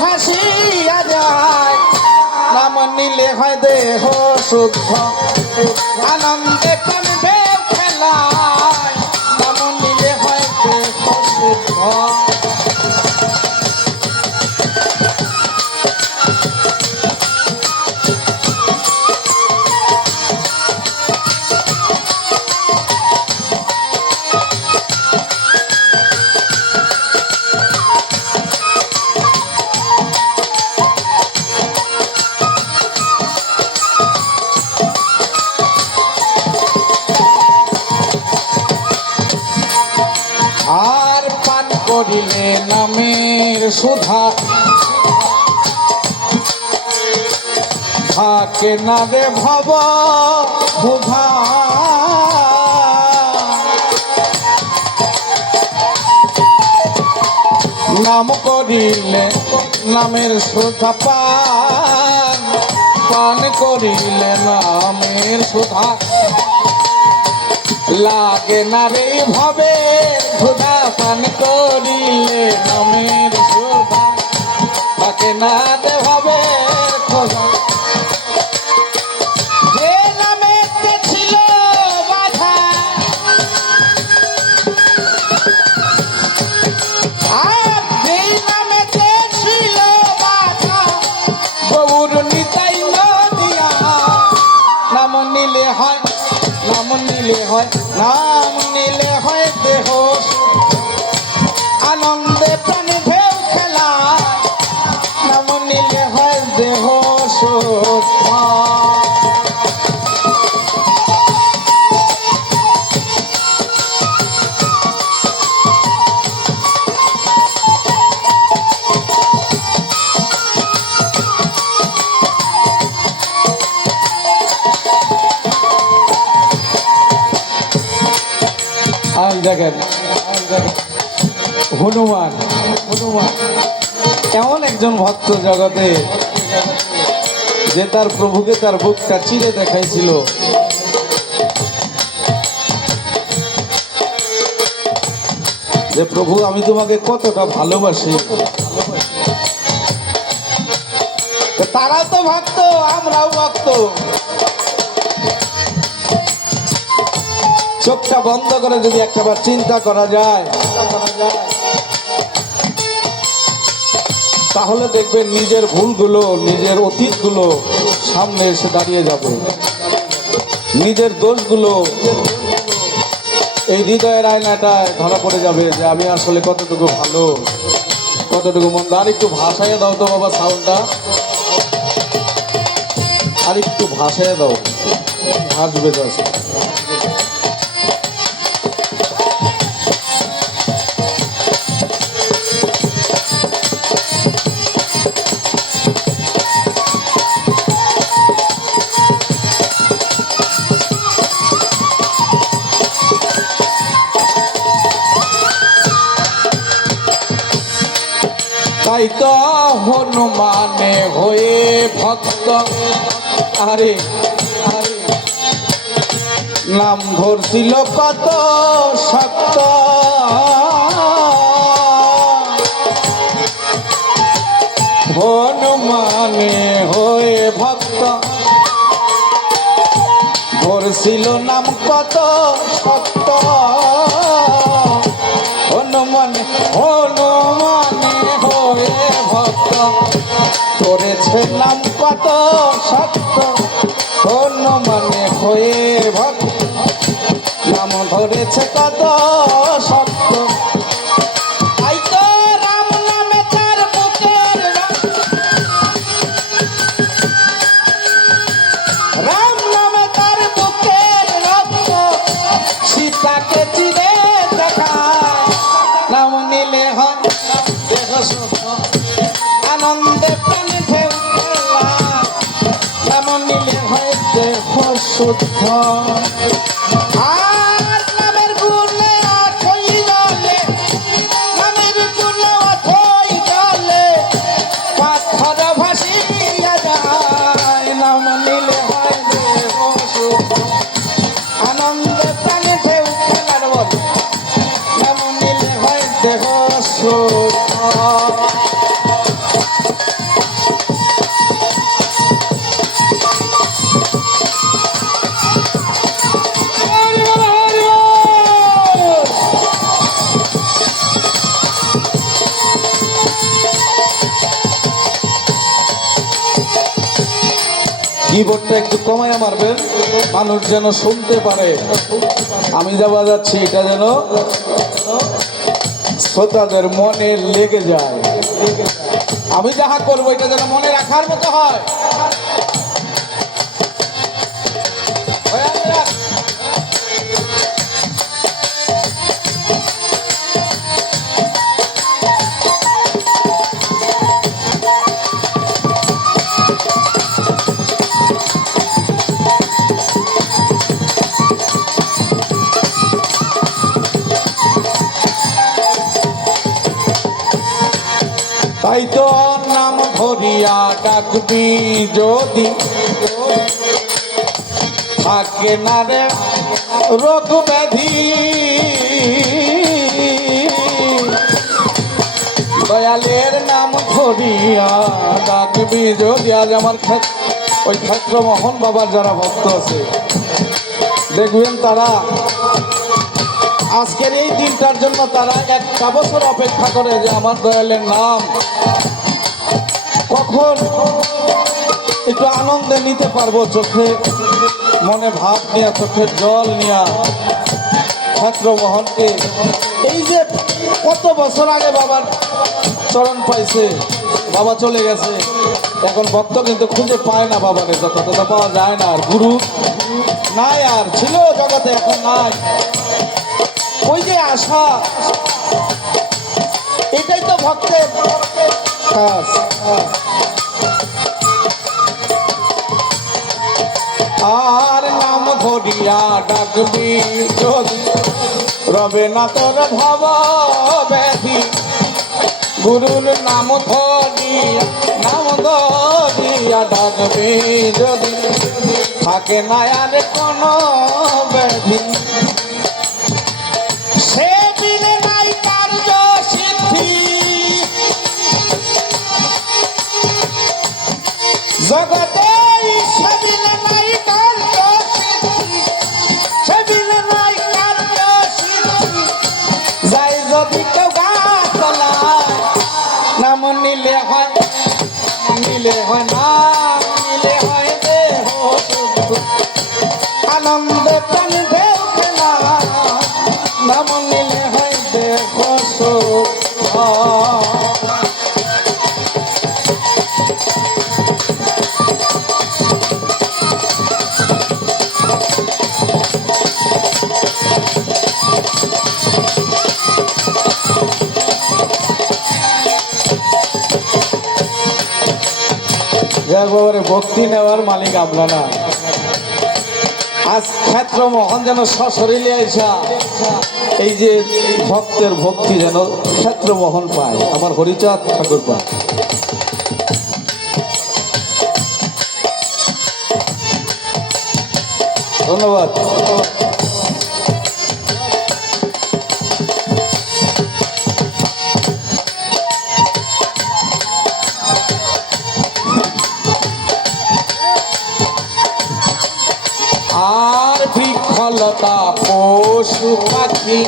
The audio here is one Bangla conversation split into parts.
ভাসিয়া যায়, নাম নিলে হয় দেহ শুদ্ধ, আনন্দে প্রাণ ঢেউ খেলায়, নাম নিলে হয় দেহ শুদ্ধ। আর পান করিলে নামের সুধা, থাকে না রে ভব ক্ষুধা। নাম করিলে নামের সুধা পান, পান করিলে নামের সুধা, লাগে না রে ভাবে ক্ষুধা। পান করিলে নামের সুধা, থাকে না রে ভাবে ক্ষুধা। যে নামেতে ছিল বাধা, আর যেই নামেতে ছিল বাধা, গৌর নিতাই নদিয়া। নাম নিলে হয়, নাম নিলে হয়, নাম নিলে হয় দেহ শুদ্ধ, আনন্দে প্রাণে ঢেউ খেলা, নাম নিলে হয় দেহ শুদ্ধ। আর দেখেন হনুমান, হনুমান এমন একজন ভক্ত জগতে যে তার প্রভুকে তার বুকটা চিরে দেখাইছিল। যে প্রভু আমি তোমাকে কতটা ভালোবাসি। তারা তো ভক্ত, আমরাও ভক্ত। চোখটা বন্ধ করে যদি একটাবার চিন্তা করা যায়, তাহলে দেখবেন নিজের ভুলগুলো, নিজের অতীতগুলো সামনে এসে দাঁড়িয়ে যাবে। নিজের দোষগুলো এই হৃদয়ের আয়নাটায় ধরা পড়ে যাবে যে আমি আসলে কতটুকু ভালো, কতটুকু মন্দ। আর একটু ভাসাইয়া দাও তো বাবা সাউন্ডটা, আর একটু ভাসাইয়া দাও, ভাসবে যাচ্ছে। তাই তো হনুমানে হয়ে ভক্ত, আরে আরে নাম ধরছিল কত শক্ত। হনুমানে হয়ে ভক্ত, ধরছিল নাম কত শক্ত। হনুমানে হনুমানে হয়ে ভক্ত, ধরেছে নাম কত শক্ত। হনুমানে হয়ে ভক্ত, নাম ধরেছে কত শক্ত। তাই তো রাম নামে তার বুকের রক্ত, রাম নামে তার বুকের রক্ত, সীতাকে চিরে দেখায়। নাম নিলে হয় দেহ শুদ্ধ, আনন্দে প্রাণে ঢেউ খেলা, নাম নিলে হয় দেহ শুদ্ধ। আর নামের গুণে অথই জলে, নামের গুণে অথই জলে, পাথর ভাসিয়া যায়। নাম নিলে হয় দেহ শুদ্ধ, আনন্দে প্রাণে ঢেউ খেলার বল, নাম নিলে হয় দেহ শুদ্ধ। কিবোর্ডটা একটু কমায় মারবেন, মানুষ যেন শুনতে পারে। আমি যা বাজাচ্ছি এটা যেন শ্রোতাদের মনে লেগে যায়। আমি যাহা করবো এটা যেন মনে রাখার মতো হয়। তাই তো নাম ধরিয়া ডাকবি যদি থাকে না রে রোগ ব্যাধি, দয়ালের নাম ধরিয়া ডাকবি যদি। আজ আমার ওই ক্ষেত্র মোহন বাবার যারা ভক্ত আছে দেখবেন তারা আজকের এই দিনটার জন্য তারা একটা বছর অপেক্ষা করে যে আমার দয়ালের নাম কখন একটু আনন্দে নিতে পারবো, চোখে মনে ভাব নিয়ে চোখের জল নিয়ে ক্ষেত্র মোহনকে। এই যে কত বছর আগে বাবার চরণ পাইছে, বাবা চলে গেছে, এখন ভক্ত কিন্তু খুঁজে পায় না বাবাকে, যথাযথ পাওয়া যায় না। আর গুরু নাই, আর ছিল জগতে এখন নাই। ওই যে আশা, এটাই তো ভক্তের কাজ। আর নাম ধরিয়া ডাকবি যদি রবে না তোর ভব ব্যাধি, গুরুর নাম ধরিয়া ডাকবি যদি থাকে না আর কোনো ব্যাধি। জগতে সেবিলে নাই কার্য সিদ্ধি, সেবিলে নাই কার্য সিদ্ধি। যাই যদি কেউ গাছতলায় নাম নিলে হয়, নিলে হয় না, নিলে হয় দেহ শুদ্ধ। আনন্দে প্রাণ ঢেউ খেলা নাম নিলে হয় দেহ শুদ্ধ। ভক্তি নেওয়ার মালিক আমরা না। আজ ক্ষেত্র মোহন যেন সশরীরে আইসা এই যে ভক্তের ভক্তি যেন ক্ষেত্র মোহন পায়, আমার হরিচাঁদ ঠাকুর পায়। ধন্যবাদ। আর বৃক্ষলতা পশু পাখি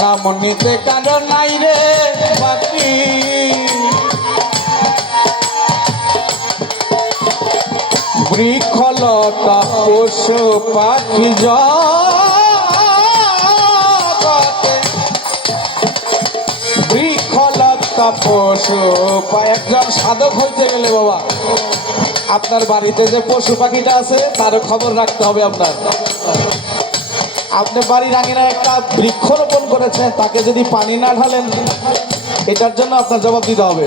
নাম নিতে কারণ নাই রে বাকি। বৃক্ষলতা পশু পাখি জগতে, বৃক্ষলতা পশু পাখি। একজন সাধক হইতে গেলে বাবা আপনার বাড়িতে যে পশু পাখিটা আছে তারও খবর রাখতে হবে। আপনি বাড়ির আঙিনা একটা বৃক্ষরোপণ করেছেন, তাকে যদি পানি না ঢালেন এটার জন্য আপনার জবাব দিতে হবে।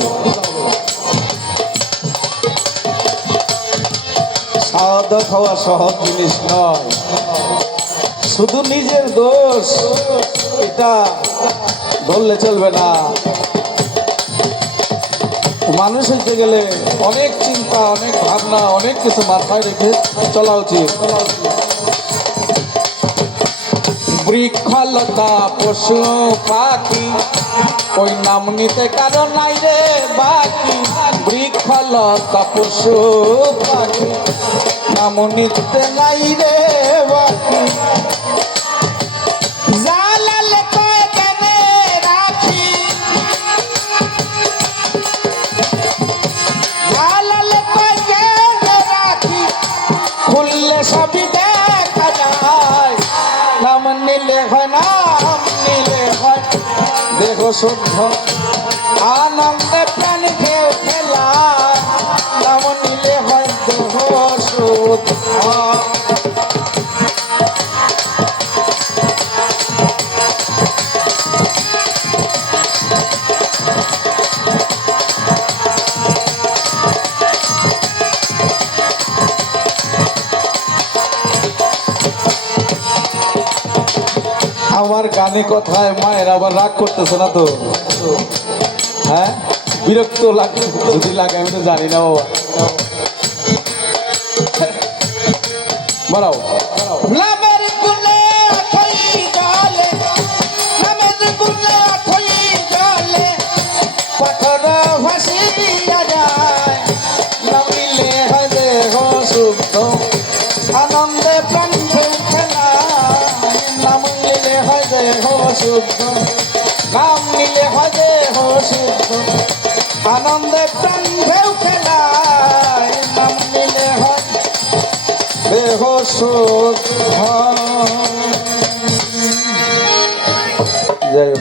সাধক হওয়া সহজ জিনিস নয়, শুধু নিজের দোষ এটা ধরলে চলবে না। মানুষ হইতে গেলে অনেক চিন্তা, অনেক ভাবনা, অনেক কিছু মাথায় রেখে চলা উচিত। বৃক্ষলতা পশু পাখি ওই নাম নিতে কারণ নাই রে বাকি। বৃক্ষলতা পশু পাখি নাম নিতে নাই রে বাকি। শুদ্ধ আনন্দে প্রাণ খেয়ে খেলা নাম নিলে হয় দেহ শুদ্ধ আমার গানে কথায় মায়ের আবার রাগ করতেছে না তো? হ্যাঁ, বিরক্ত লাগে যদি লাগে আমি তো জানি না বাবা। বাড়াও নামের গুণে আঠই জলে, নামের গুণে আঠই জলে, পাথর ভাসিয়া যায়, নামিলে হয় দেহ শুদ্ধ আনন্দে প্রাণ খেলা নাম নিলে হয় দেহ শুদ্ধ নাম নিলে হয় দেহ শুদ্ধ আনন্দে প্রাণ খেলা নাম নিলে হয় দেহ শুদ্ধ